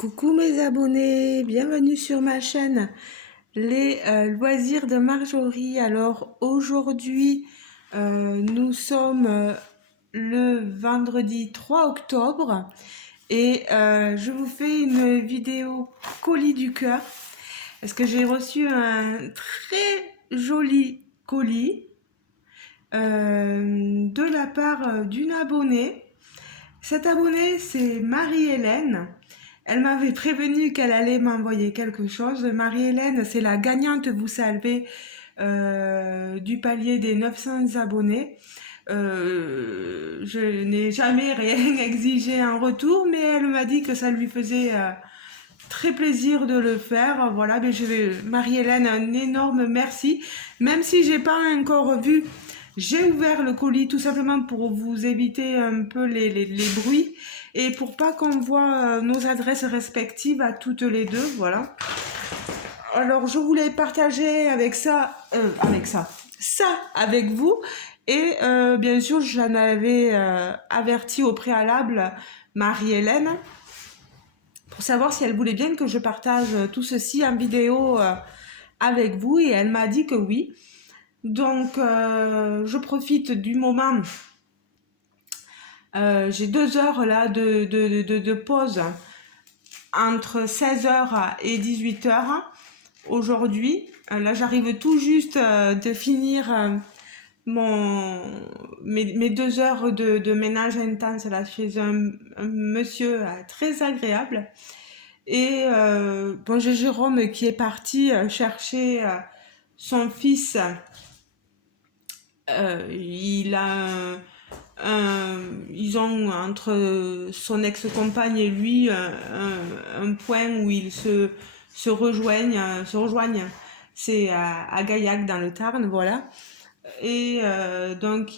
Coucou mes abonnés, bienvenue sur ma chaîne Les loisirs de Marjorie. Alors aujourd'hui, nous sommes le vendredi 3 octobre et je vous fais une vidéo colis du cœur parce que j'ai reçu un très joli colis de la part d'une abonnée. Cette abonnée, c'est Marie-Hélène. Elle m'avait prévenu qu'elle allait m'envoyer quelque chose. Marie-Hélène, c'est la gagnante, vous savez, du palier des 900 abonnés. Je n'ai jamais rien exigé en retour, mais elle m'a dit que ça lui faisait très plaisir de le faire. Voilà, mais je vais, Marie-Hélène, un énorme merci. Même si j'ai pas encore vu, j'ai ouvert le colis tout simplement pour vous éviter un peu les bruits et pour pas qu'on voit nos adresses respectives à toutes les deux. Voilà. Alors je voulais partager ça avec vous. Et bien sûr, j'en avais averti au préalable Marie-Hélène pour savoir si elle voulait bien que je partage tout ceci en vidéo avec vous, et elle m'a dit que oui. Donc je profite du moment. J'ai 2 heures là de pause entre 16h et 18h aujourd'hui. Là j'arrive tout juste de finir mes 2 heures de ménage intense là chez un monsieur très agréable. Et bon, j'ai Jérôme qui est parti chercher son fils. Ils ont entre son ex-compagne et lui un point où ils se rejoignent. C'est à Gaillac dans le Tarn, voilà. Et donc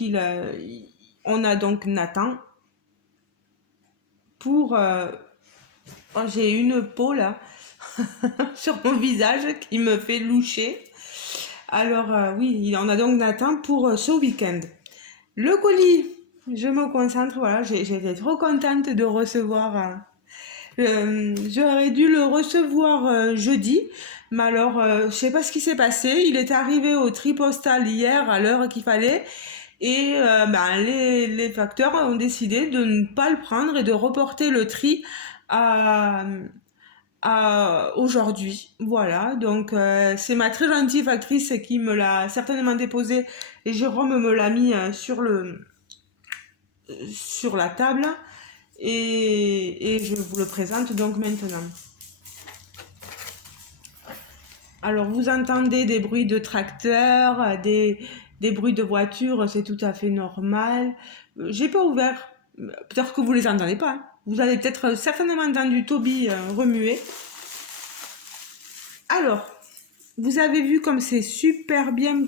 on a donc Nathan pour j'ai une peau là sur mon visage qui me fait loucher. Alors oui, on a donc Nathan pour ce week-end. Le colis, je me concentre, voilà, j'étais trop contente de recevoir. J'aurais dû le recevoir jeudi, mais alors je sais pas ce qui s'est passé. Il est arrivé au tri postal hier à l'heure qu'il fallait. Et les facteurs ont décidé de ne pas le prendre et de reporter le tri à, aujourd'hui. Voilà, donc c'est ma très gentille factrice qui me l'a certainement déposé et Jérôme me l'a mis sur la table, et je vous le présente donc maintenant. Alors vous entendez des bruits de tracteurs, des bruits de voitures, c'est tout à fait normal. J'ai pas ouvert, peut-être que vous les entendez pas, hein. Vous avez peut-être certainement entendu Toby remuer. Alors, vous avez vu comme c'est super bien.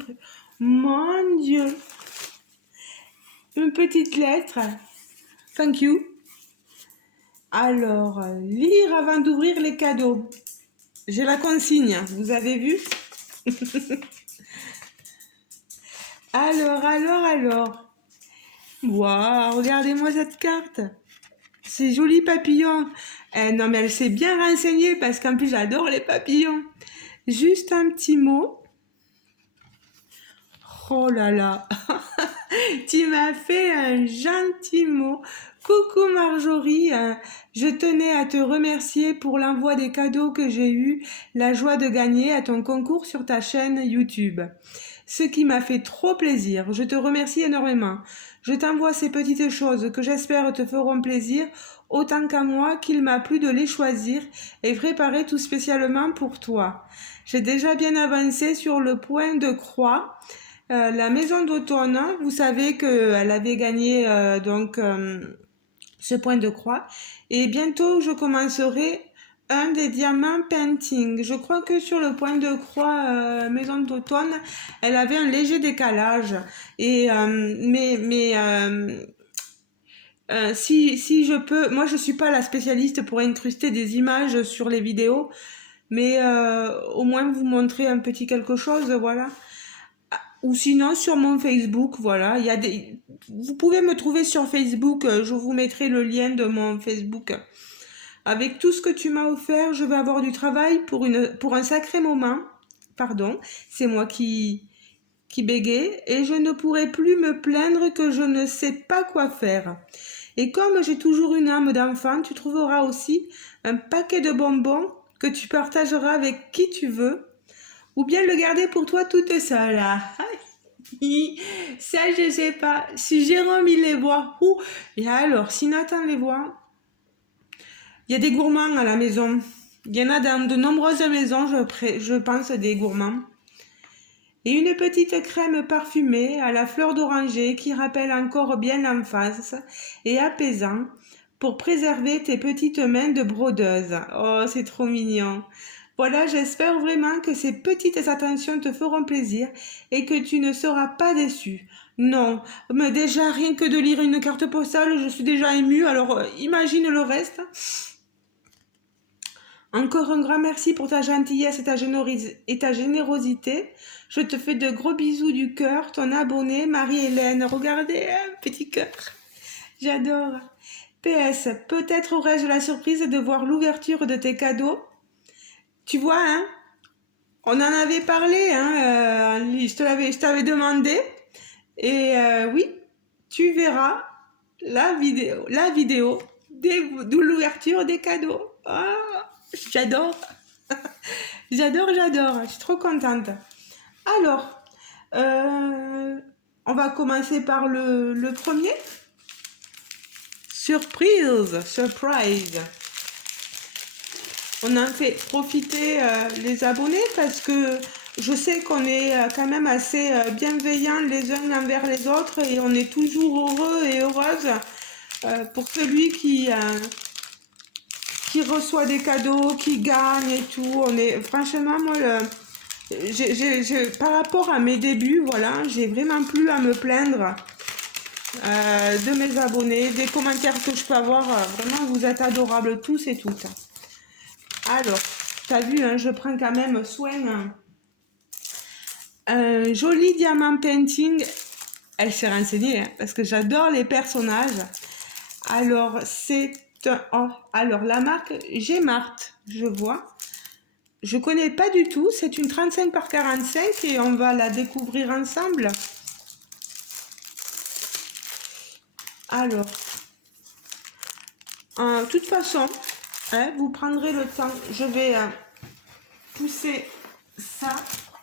Mon Dieu! Une petite lettre. Thank you. Alors, lire avant d'ouvrir les cadeaux. J'ai la consigne, vous avez vu? Alors. Waouh, regardez-moi cette carte. C'est joli papillon. Non, mais elle s'est bien renseignée parce qu'en plus, j'adore les papillons. Juste un petit mot. Oh là là. Tu m'as fait un gentil mot. Coucou Marjorie, je tenais à te remercier pour l'envoi des cadeaux que j'ai eu la joie de gagner à ton concours sur ta chaîne YouTube. Ce qui m'a fait trop plaisir. Je te remercie énormément. Je t'envoie ces petites choses que j'espère te feront plaisir autant qu'à moi qu'il m'a plu de les choisir et préparer tout spécialement pour toi. J'ai déjà bien avancé sur le point de croix. La maison d'automne, vous savez qu'elle avait gagné ce point de croix. Et bientôt, je commencerai un des diamants painting. Je crois que sur le point de croix maison d'automne, elle avait un léger décalage. Et si je peux, moi je suis pas la spécialiste pour incruster des images sur les vidéos, mais au moins vous montrer un petit quelque chose, voilà. Ou sinon sur mon Facebook, voilà, vous pouvez me trouver sur Facebook, je vous mettrai le lien de mon Facebook. Avec tout ce que tu m'as offert, je vais avoir du travail pour un sacré moment. Pardon, c'est moi qui bégaye et je ne pourrai plus me plaindre que je ne sais pas quoi faire. Et comme j'ai toujours une âme d'enfant, tu trouveras aussi un paquet de bonbons que tu partageras avec qui tu veux, ou bien le garder pour toi toute seule. Ça, je sais pas. Si Jérôme, il les voit, où? Et alors, si Nathan les voit, il y a des gourmands à la maison. Il y en a dans de nombreuses maisons, je pense, des gourmands. Et une petite crème parfumée à la fleur d'oranger qui rappelle encore bien l'enfance et apaisant pour préserver tes petites mains de brodeuse. Oh, c'est trop mignon. Voilà, j'espère vraiment que ces petites attentions te feront plaisir et que tu ne seras pas déçu. Non, mais déjà rien que de lire une carte postale, je suis déjà émue, alors imagine le reste. Encore un grand merci pour ta gentillesse et ta générosité. Je te fais de gros bisous du cœur, ton abonnée Marie-Hélène. Regardez, un petit cœur. J'adore. PS, peut-être aurais-je la surprise de voir l'ouverture de tes cadeaux. Tu vois, hein, on en avait parlé, hein, je t'avais demandé. Et oui, tu verras la vidéo de l'ouverture des cadeaux. Ah, j'adore. J'adore. Je suis trop contente. Alors, on va commencer par le premier. Surprise. On en fait profiter les abonnés parce que je sais qu'on est quand même assez bienveillants les uns envers les autres et on est toujours heureux et heureuse pour celui qui reçoit des cadeaux, qui gagne et tout. On est franchement, moi, par rapport à mes débuts, voilà, j'ai vraiment plus à me plaindre de mes abonnés, des commentaires que je peux avoir. Vraiment, vous êtes adorables tous et toutes. Alors, t'as vu, hein, je prends quand même soin. Un joli diamant painting. Elle s'est renseignée, hein, parce que j'adore les personnages. Alors, alors, la marque Gmart, je vois. Je connais pas du tout. C'est une 35 par 45 et on va la découvrir ensemble. Alors, de toute façon, hein, vous prendrez le temps. Je vais pousser ça.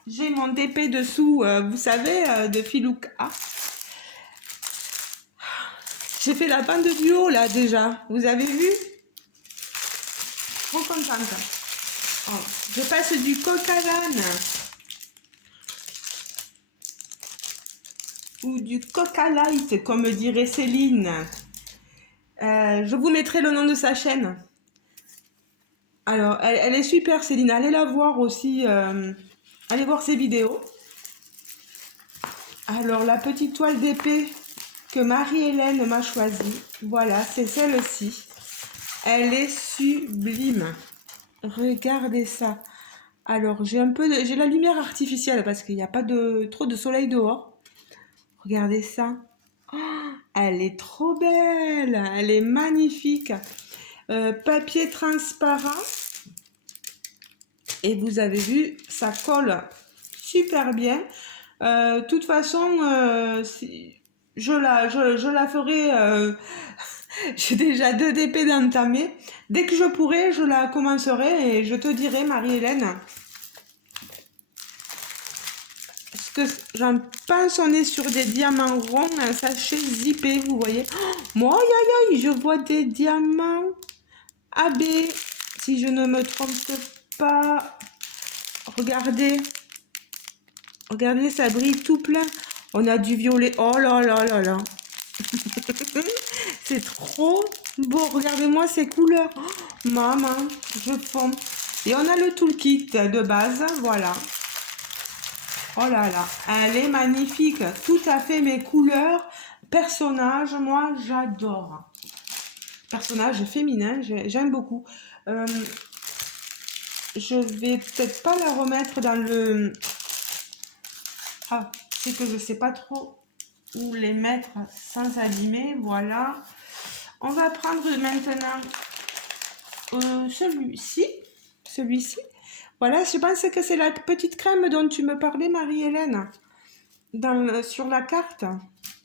J'ai mon DP dessous, vous savez, de Filouka. J'ai fait la bande du haut là déjà. Vous avez vu? Trop contente. Oh, je passe du coq à l'âne. Ou du coq à light, comme dirait Céline. Je vous mettrai le nom de sa chaîne. Alors, elle est super, Céline. Allez la voir aussi. Allez voir ses vidéos. Alors, la petite toile d'épée que Marie-Hélène m'a choisie. Voilà, c'est celle-ci. Elle est sublime. Regardez ça. Alors, j'ai la lumière artificielle parce qu'il n'y a pas trop de soleil dehors. Regardez ça. Oh, elle est trop belle. Elle est magnifique. Papier transparent. Et vous avez vu, ça colle super bien. De toute façon, je la ferai. J'ai déjà 2 DP d'entamer. Dès que je pourrai, je la commencerai et je te dirai, Marie-Hélène, ce que j'en pense. On est sur des diamants ronds, un sachet zippé, vous voyez. Oh, moi, aïe, je vois des diamants AB, si je ne me trompe pas. Regardez, ça brille tout plein. On a du violet. Oh là là là là. C'est trop beau. Regardez-moi ces couleurs. Oh, maman, je fonds. Et on a le toolkit de base. Voilà. Oh là là. Elle est magnifique. Tout à fait mes couleurs. Personnage, moi, j'adore. Personnage féminin, j'aime beaucoup. Je vais peut-être pas la remettre dans le... Ah, c'est que je sais pas trop où les mettre sans abîmer. Voilà. On va prendre maintenant celui-ci. Celui-ci. Voilà, je pense que c'est la petite crème dont tu me parlais, Marie-Hélène, sur la carte,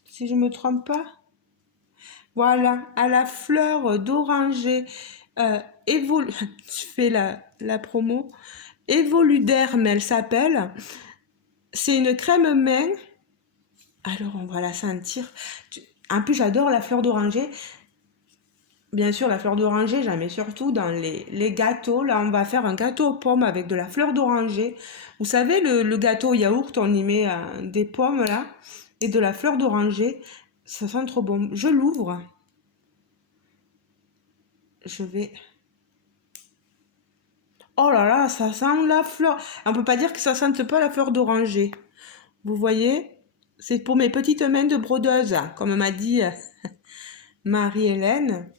si je ne me trompe pas. Voilà, à la fleur d'oranger, je fais la promo, Evoluderm, elle s'appelle. C'est une crème main. Alors, on va la sentir. En plus, j'adore la fleur d'oranger. Bien sûr, la fleur d'oranger, j'en mets surtout dans les gâteaux. Là, on va faire un gâteau aux pommes avec de la fleur d'oranger. Vous savez, le gâteau au yaourt, on y met des pommes, là, et de la fleur d'oranger. Ça sent trop bon. Je l'ouvre. Je vais... Oh là là, ça sent la fleur. On peut pas dire que ça sente pas la fleur d'oranger. Vous voyez? C'est pour mes petites mains de brodeuse, comme m'a dit Marie-Hélène.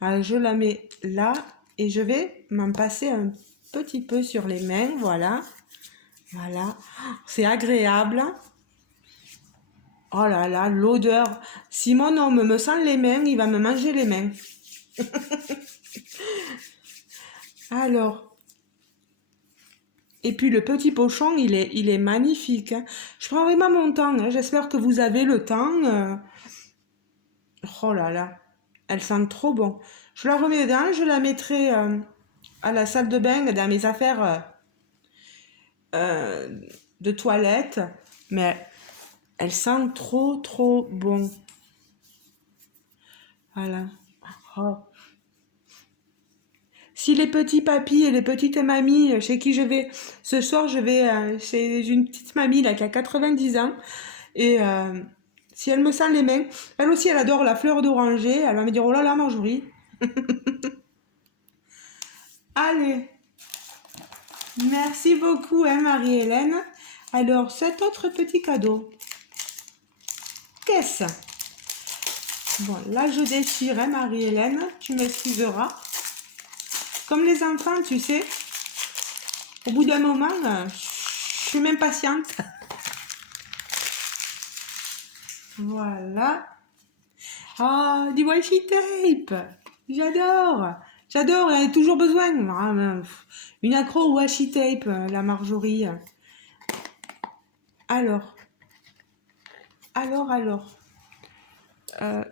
Alors, je la mets là et je vais m'en passer un petit peu sur les mains. Voilà. Voilà. C'est agréable. Oh là là, l'odeur. Si mon homme me sent les mains, il va me manger les mains. Alors. Et puis le petit pochon, il est magnifique. Hein. Je prends vraiment mon temps. Hein. J'espère que vous avez le temps. Oh là là. Elle sent trop bon. Je la remets dedans. Je la mettrai à la salle de bain dans mes affaires de toilette. Mais elle sent trop trop bon. Voilà. Oh. Si les petits papis et les petites mamies chez qui je vais, ce soir je vais chez une petite mamie là, qui a 90 ans et si elle me sent les mains, elle aussi elle adore la fleur d'oranger, elle va me dire oh là là Marjorie. Allez, merci beaucoup hein, Marie-Hélène. Alors cet autre petit cadeau, qu'est-ce? Bon là je déchire hein, Marie-Hélène, tu m'excuseras. Comme les enfants tu sais, au bout d'un moment, je suis même patiente. Voilà. Ah, du washi tape. J'adore. J'adore, elle a toujours besoin. Une accro au washi tape, la Marjorie. Alors. Alors. Je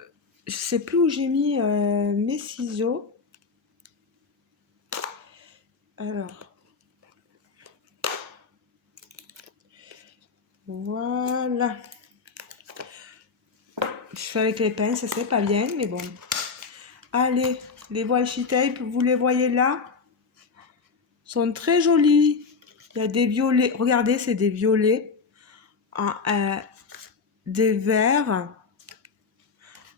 sais plus où j'ai mis mes ciseaux. Alors. Voilà. Je fais avec les pinces, ça c'est pas bien, mais bon. Allez, les washi tape, vous les voyez là, sont très jolis. Il y a des violets. Regardez, c'est des violets. Des verts.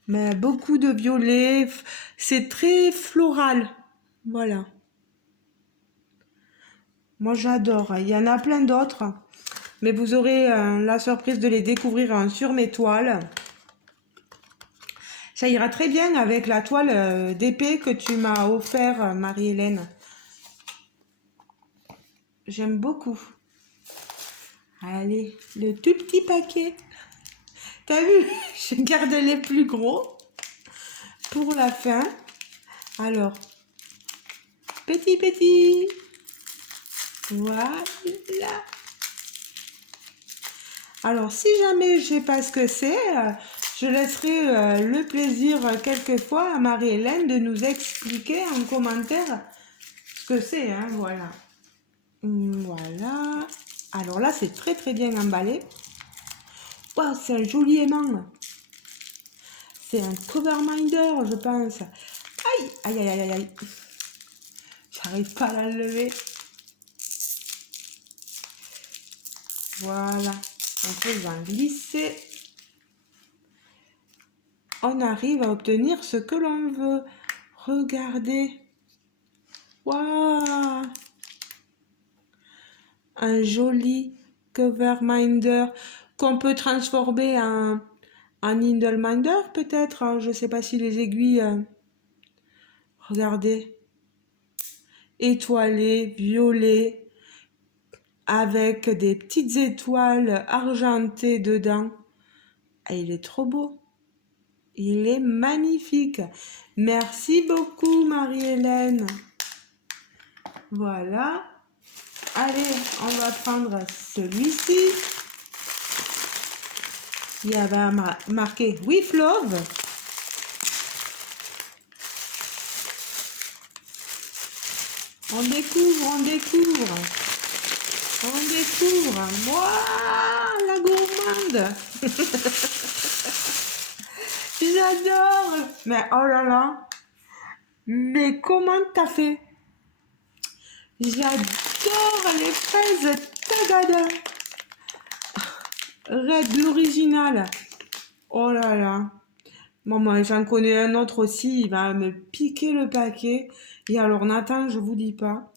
Mais beaucoup de violets. C'est très floral. Voilà. Moi, j'adore. Il y en a plein d'autres. Mais vous aurez la surprise de les découvrir sur mes toiles. Ça ira très bien avec la toile d'épée que tu m'as offert, Marie-Hélène. J'aime beaucoup. Allez, le tout petit paquet. T'as vu? Je garde les plus gros pour la fin. Alors, petit. Voilà. Alors, si jamais je sais pas ce que c'est, je laisserai le plaisir quelquefois à Marie-Hélène de nous expliquer en commentaire ce que c'est. Hein, voilà. Voilà. Alors là, c'est très très bien emballé. Waouh, c'est un joli aimant. C'est un coverminder, je pense. Aïe. J'arrive pas à l'enlever. Voilà. En faisant glisser, on arrive à obtenir ce que l'on veut. Regardez. Waouh. Un joli coverminder qu'on peut transformer en needleminder peut-être. Hein, je ne sais pas si les aiguilles... regardez. Étoilé, violet, avec des petites étoiles argentées dedans. Et il est trop beau. Il est magnifique. Merci beaucoup, Marie-Hélène. Voilà. Allez, on va prendre celui-ci. Il y avait marqué With Love. On découvre, on découvre. On découvre. Waouh, la gourmande. J'adore. Mais oh là là. Mais comment t'as fait? J'adore les fraises Tagada. Red, l'original. Oh là là. Maman, j'en connais un autre aussi. Il va me piquer le paquet. Et alors, Nathan, je vous dis pas.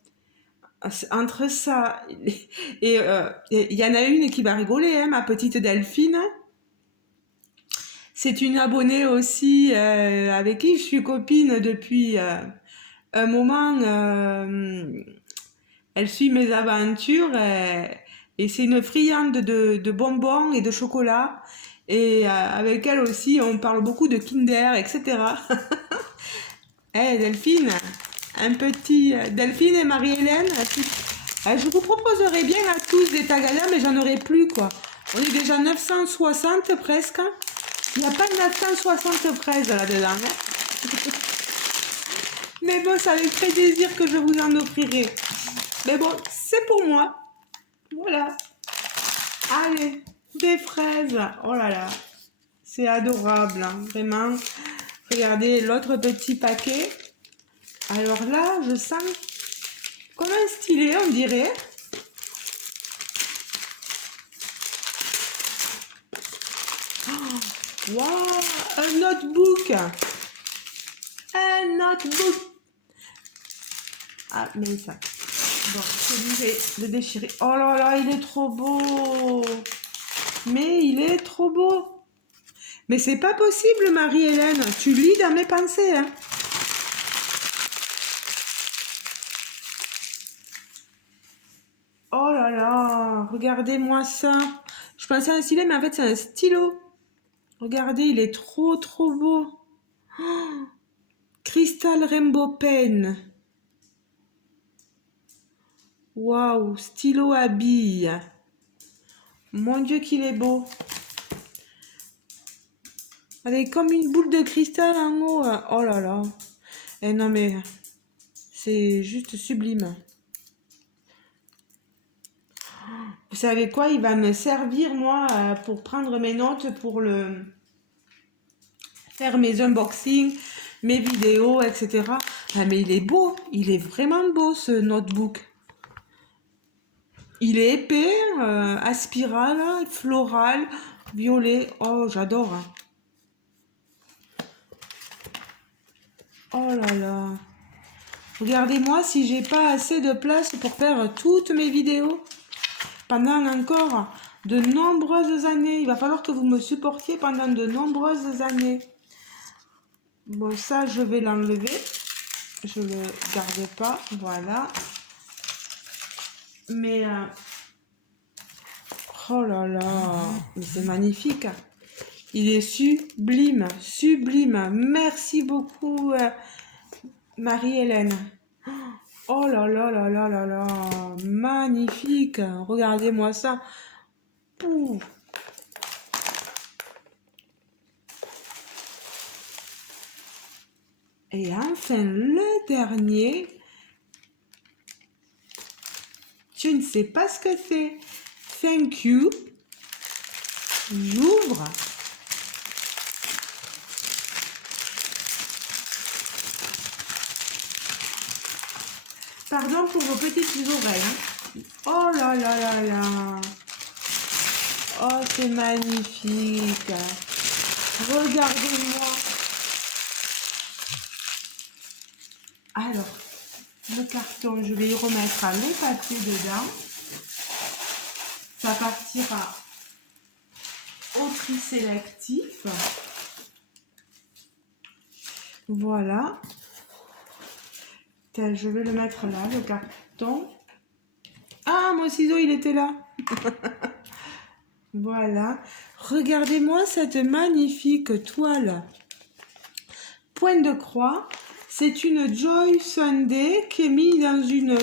Entre ça et il y en a une qui va rigoler, hein, ma petite Delphine. C'est une abonnée aussi avec qui je suis copine depuis un moment. Elle suit mes aventures et c'est une friande de bonbons et de chocolat. Et avec elle aussi, on parle beaucoup de Kinder, etc. Eh Delphine, un petit Delphine et Marie-Hélène, je vous proposerais bien à tous des tagadas, mais j'en aurai plus quoi. On est déjà 960 presque. Il n'y a pas 960 fraises là-dedans. Hein. Mais bon, ça me fait plaisir que je vous en offrirai. Mais bon, c'est pour moi. Voilà. Allez, des fraises. Oh là là. C'est adorable, hein, vraiment. Regardez l'autre petit paquet. Alors là, je sens comme un stylet, on dirait. Oh, wow, un notebook. Un notebook. Ah, mais ça. Bon, celui de déchirer. Oh là là, il est trop beau. Mais il est trop beau. Mais c'est pas possible, Marie-Hélène. Tu lis dans mes pensées, hein. Oh là là, regardez-moi ça. Je pensais à un stylet, mais en fait, c'est un stylo. Regardez, il est trop, trop beau. Oh, Crystal Rainbow Pen. Waouh, stylo à billes. Mon Dieu, qu'il est beau. Avec comme une boule de cristal en haut. Oh là là. Eh non, mais c'est juste sublime. Vous savez quoi? Il va me servir, moi, pour prendre mes notes, pour faire mes unboxings, mes vidéos, etc. Ah, mais il est beau. Il est vraiment beau, ce notebook. Il est épais, à spirale, floral, violet. Oh, j'adore. Oh là là. Regardez-moi si j'ai pas assez de place pour faire toutes mes vidéos pendant encore de nombreuses années. Il va falloir que vous me supportiez pendant de nombreuses années. Bon, ça, je vais l'enlever. Je le garde pas. Voilà. Mais... oh là là. Mais c'est magnifique. Il est sublime. Sublime. Merci beaucoup, Marie-Hélène. Oh là là là là là là. Magnifique. Regardez-moi ça. Pouf. Et enfin, le dernier, je ne sais pas ce que c'est. Thank you. J'ouvre. Pardon pour vos petites oreilles. Hein. Oh là là là là. Oh, c'est magnifique. Regardez-moi. Alors, le carton, je vais y remettre les papiers dedans. Ça partira au tri sélectif. Voilà. Tiens, je vais le mettre là, le carton. Ah, mon ciseau, il était là. Voilà. Regardez-moi cette magnifique toile. point de croix. C'est une Joy Sunday qui est mise dans une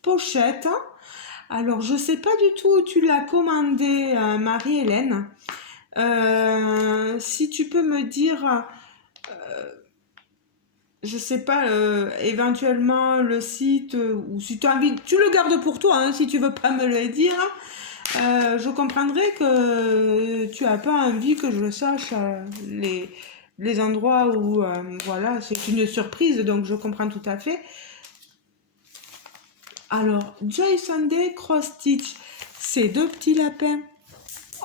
pochette. Alors, je sais pas du tout où tu l'as commandé, Marie-Hélène. Si tu peux me dire, je sais pas, éventuellement le site, ou si tu as envie, tu le gardes pour toi, hein, si tu veux pas me le dire. Je comprendrais que tu as pas envie que je sache les endroits où, voilà, c'est une surprise, donc je comprends tout à fait. Alors, Joy Sunday Cross Stitch, c'est 2 petits lapins.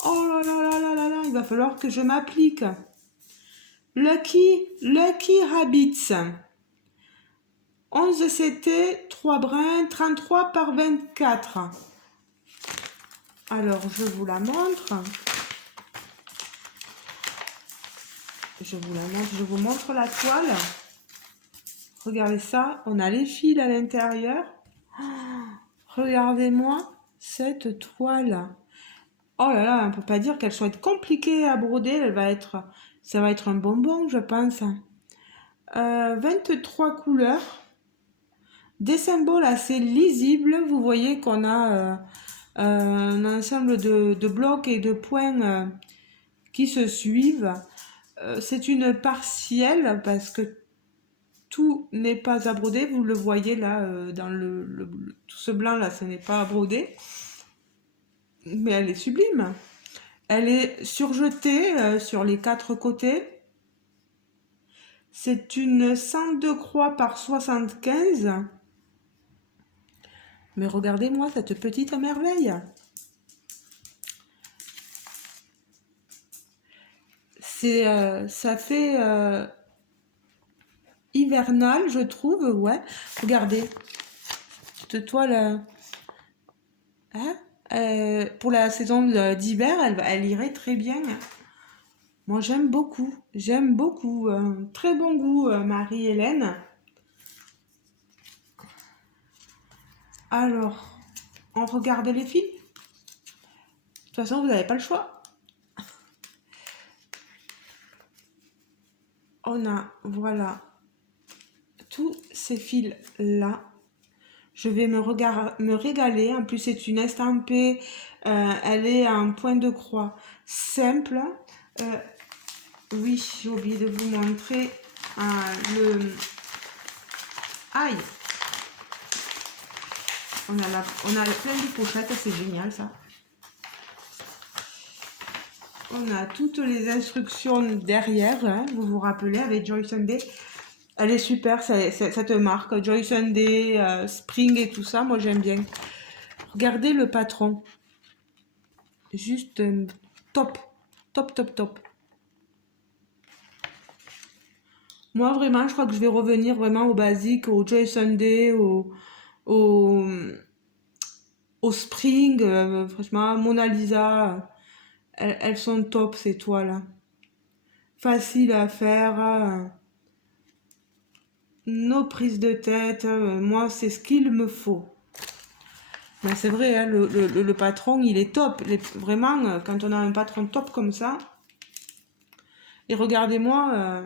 Oh là là là là là là, il va falloir que je m'applique. Lucky Rabbits. 11 CT, 3 brins, 33 par 24. Alors, je vous la montre. Je vous montre la toile. Regardez ça, on a les fils à l'intérieur. Oh, regardez-moi cette toile. Oh là là, on peut pas dire qu'elle soit compliquée à broder. Ça va être un bonbon, je pense. 23 couleurs. Des symboles assez lisibles. Vous voyez qu'on a un ensemble de blocs et de points qui se suivent. C'est une partielle parce que tout n'est pas à broder. Vous le voyez là dans tout ce blanc là, ce n'est pas à broder. Mais elle est sublime. Elle est surjetée sur les 4 côtés. C'est une 102 croix par 75. Mais regardez-moi cette petite merveille. Ça fait hivernal, je trouve, ouais. Regardez, cette toile, hein, pour la saison d'hiver, elle irait très bien. Moi, j'aime beaucoup. Très bon goût, Marie-Hélène. Alors, on regarde les fils. De toute façon, vous n'avez pas le choix. On a, voilà, tous ces fils-là. Je vais me régaler. En plus, c'est une estampée. Elle est en point de croix simple. Oui, j'ai oublié de vous montrer le... Aïe! On a plein de pochettes, c'est génial ça. On a toutes les instructions derrière, hein, vous vous rappelez, avec Joy Sunday. Elle est super, cette marque, Joy Sunday, Spring et tout ça, moi j'aime bien. Regardez le patron. Juste top, top, top, top. Moi vraiment, je crois que je vais revenir vraiment au basique, au Joy Sunday, au, au Spring, franchement, Mona Lisa, elles sont top ces toiles. Facile à faire, nos prises de tête, moi c'est ce qu'il me faut. Mais c'est vrai, hein, le patron il est top, vraiment quand on a un patron top comme ça. Et regardez-moi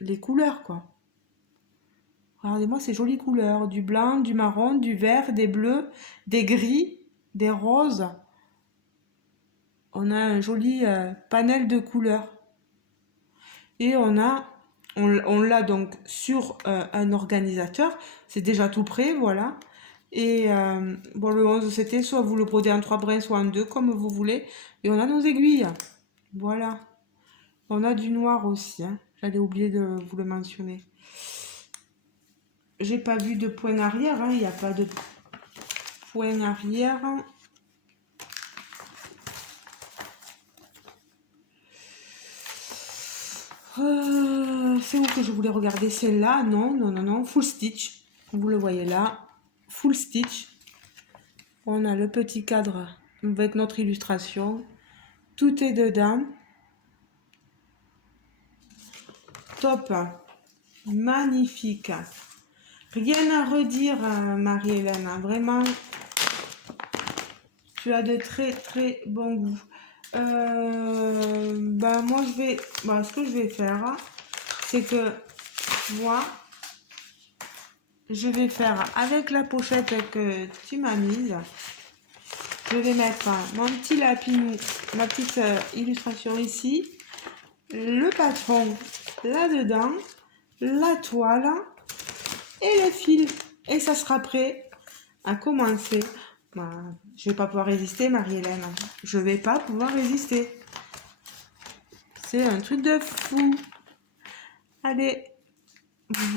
les couleurs quoi. Regardez-moi ces jolies couleurs, du blanc, du marron, du vert, des bleus, des gris, des roses. On a un joli panel de couleurs. Et on l'a donc sur un organisateur. C'est déjà tout prêt, voilà. Et bon, le 11, c'était soit vous le brodez en 3 brins, soit en 2, comme vous voulez. Et on a nos aiguilles. Voilà. On a du noir aussi. Hein. J'allais oublier de vous le mentionner. J'ai pas vu de point arrière. Hein. Il n'y a pas de point arrière. C'est où que je voulais regarder celle-là? Non, non, non, non. Full stitch. Vous le voyez là. Full stitch. On a le petit cadre avec notre illustration. Tout est dedans. Top. Magnifique. Rien à redire, Marie-Hélène. Vraiment, tu as de très très bon goût. Moi, ce que je vais faire, c'est que Moi, je vais faire avec la pochette que tu m'as mise. Je vais mettre mon petit lapinou, ma petite illustration ici, le patron là-dedans, la toile et le fil. Et ça sera prêt à commencer. Bah, je vais pas pouvoir résister, Marie-Hélène. Je vais pas pouvoir résister. C'est un truc de fou. Allez,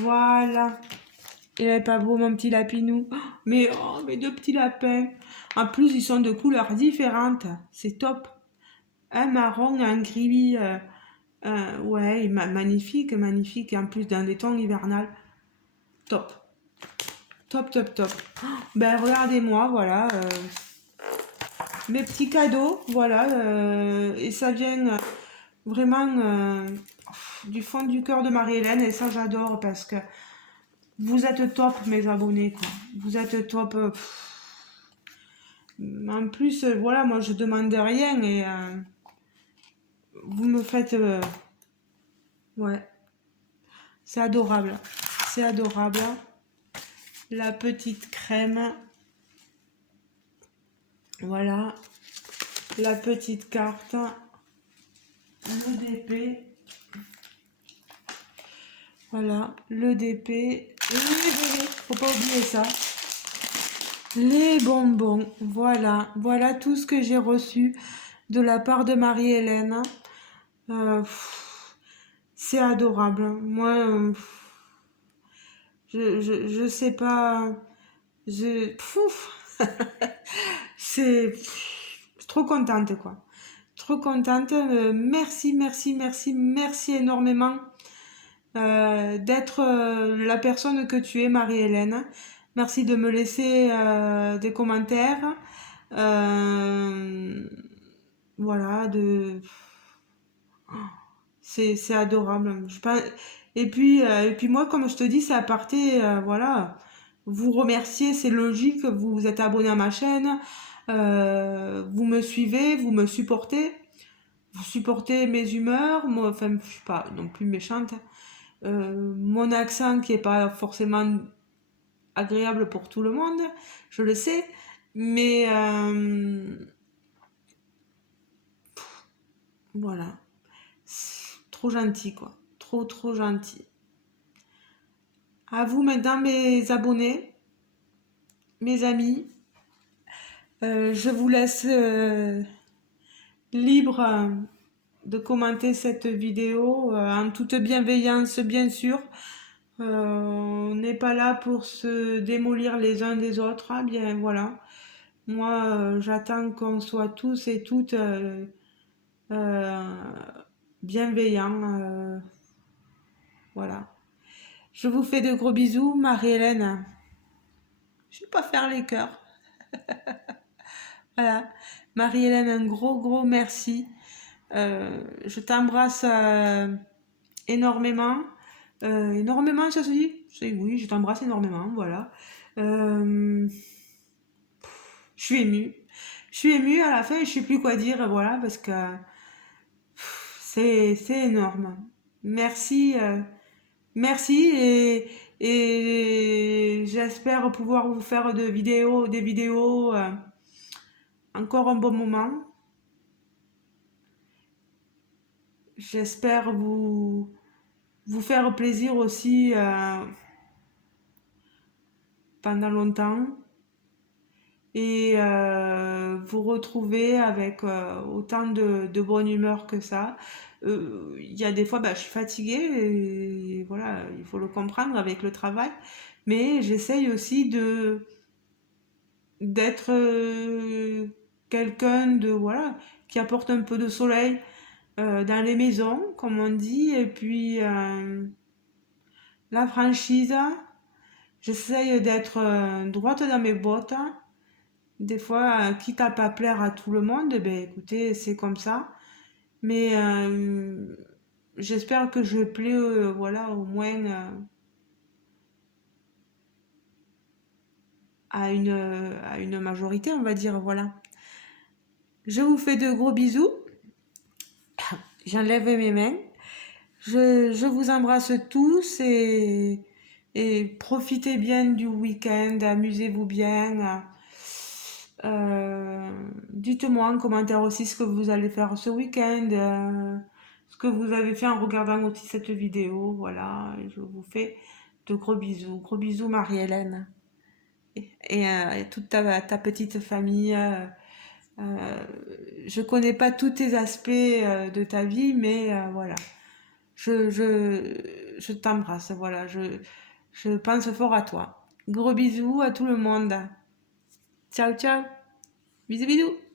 voilà. Il est pas beau, mon petit lapinou. Mais oh, mes deux petits lapins. En plus, ils sont de couleurs différentes. C'est top. Un marron, un gris. Ouais, magnifique, magnifique. Et en plus, dans des tons hivernales. Top. Top, top, top. Ben, regardez-moi, voilà. Mes petits cadeaux, voilà. Et ça vient vraiment du fond du cœur de Marie-Hélène. Et ça, j'adore parce que vous êtes top, mes abonnés, quoi. Vous êtes top. En plus, voilà, moi, je demande rien et vous me faites... ouais, c'est adorable. C'est adorable. La petite crème. Voilà. La petite carte. Le DP. Voilà, le DP. Et faut pas oublier ça. Les bonbons. Voilà, voilà tout ce que j'ai reçu de la part de Marie-Hélène. C'est adorable. Moi, je sais pas. Pouf. C'est trop contente, quoi. Trop contente. Merci, merci, merci, merci énormément d'être la personne que tu es, Marie-Hélène. Merci de me laisser des commentaires. Voilà, c'est adorable. Et puis moi, comme je te dis, c'est à partir, voilà, vous remercier, c'est logique, vous vous êtes abonné à ma chaîne, vous me suivez, vous supportez mes humeurs, moi, enfin, je suis pas non plus méchante, mon accent qui est pas forcément agréable pour tout le monde, je le sais, mais voilà, c'est trop gentil, quoi, trop trop gentil. À vous maintenant, mes abonnés, mes amis. Je vous laisse libre de commenter cette vidéo en toute bienveillance, bien sûr. On n'est pas là pour se démolir les uns des autres. Hein, bien voilà. Moi, j'attends qu'on soit tous et toutes euh, bienveillants. Voilà. Je vous fais de gros bisous, Marie-Hélène. Je ne vais pas faire les cœurs. Voilà. Marie-Hélène, un gros, gros merci. Je t'embrasse énormément. Énormément, ça se dit? Oui, je t'embrasse énormément, voilà. Je suis émue. Je suis émue à la fin, je sais plus quoi dire, voilà, parce que c'est énorme. Merci, merci et j'espère pouvoir vous faire des vidéos encore un bon moment. J'espère vous faire plaisir aussi pendant longtemps et vous retrouver avec autant de bonne humeur que ça. Il y a des fois, bah, je suis fatiguée et voilà, il faut le comprendre avec le travail, mais j'essaye aussi d'être quelqu'un de voilà qui apporte un peu de soleil dans les maisons, comme on dit, et puis la franchise. J'essaye d'être droite dans mes bottes. Des fois, quitte à pas plaire à tout le monde, ben écoutez, c'est comme ça. Mais j'espère que je plais, voilà, au moins à une majorité, on va dire, voilà. Je vous fais de gros bisous. J'enlève mes mains. Je vous embrasse tous et profitez bien du week-end, amusez-vous bien. Dites-moi en commentaire aussi ce que vous allez faire ce week-end, ce que vous avez fait en regardant aussi cette vidéo. Voilà, et je vous fais de gros bisous. Gros bisous Marie-Hélène et toute ta petite famille. Euh, je connais pas tous tes aspects de ta vie, mais voilà. Je t'embrasse, voilà. Je pense fort à toi. Gros bisous à tout le monde. Ciao, ciao. Bisous, bisous.